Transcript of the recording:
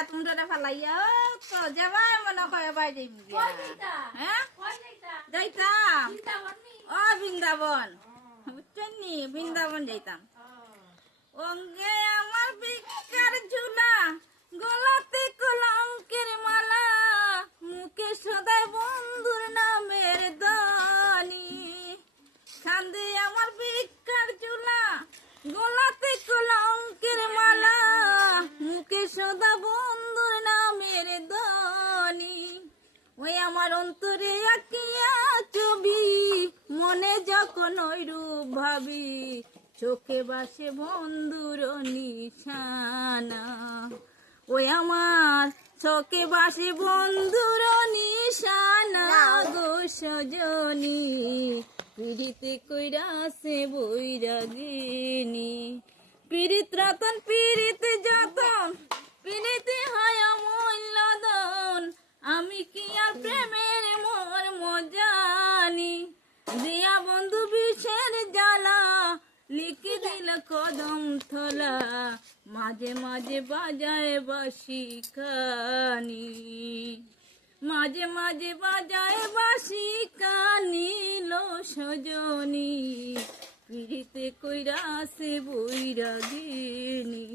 তোমরা ফালাইয়া তো যাবাই মনে করে বাই যাইবি হ্যাঁ যাইতাম ও বৃন্দাবন বুঝছেন নি বৃন্দাবন যাইতাম অঙ্গে আমার বিকার ঝুলা গলাতে কলঙ্কের মালা মুখে সদাই বন্ধুর নামের দনি কান্দে আমার বিকার ঝুলা গলাতে কলঙ্কের মালা মুখে সদা বন্ধুর নামের দনি ওই আমার অন্তরে আঁকিয়া ছবি মনে যখন ওই রূপ ভাবি চোখে বাসে বন্ধুর নিশানা ওই আমার চোখে বাসে বন্ধুর নিশানা গো সজনী পিড়িতে কইরাছে বৈরাগিনী পিড়িত রতন পিড়িত যতন পিড়িতে হয় অমূল্যদন আমি কি আর প্রেমের মর্ম জানি দিয়া বন্ধু বিষের জ্বালা লিখে দিল কদম থলা মাঝে মাঝে বাজায় বাঁশি কানি মাঝে মাঝে বাজায় বাঁশি কানি লো সজনী পিড়িতে কইরাছে বৈরাগিনী।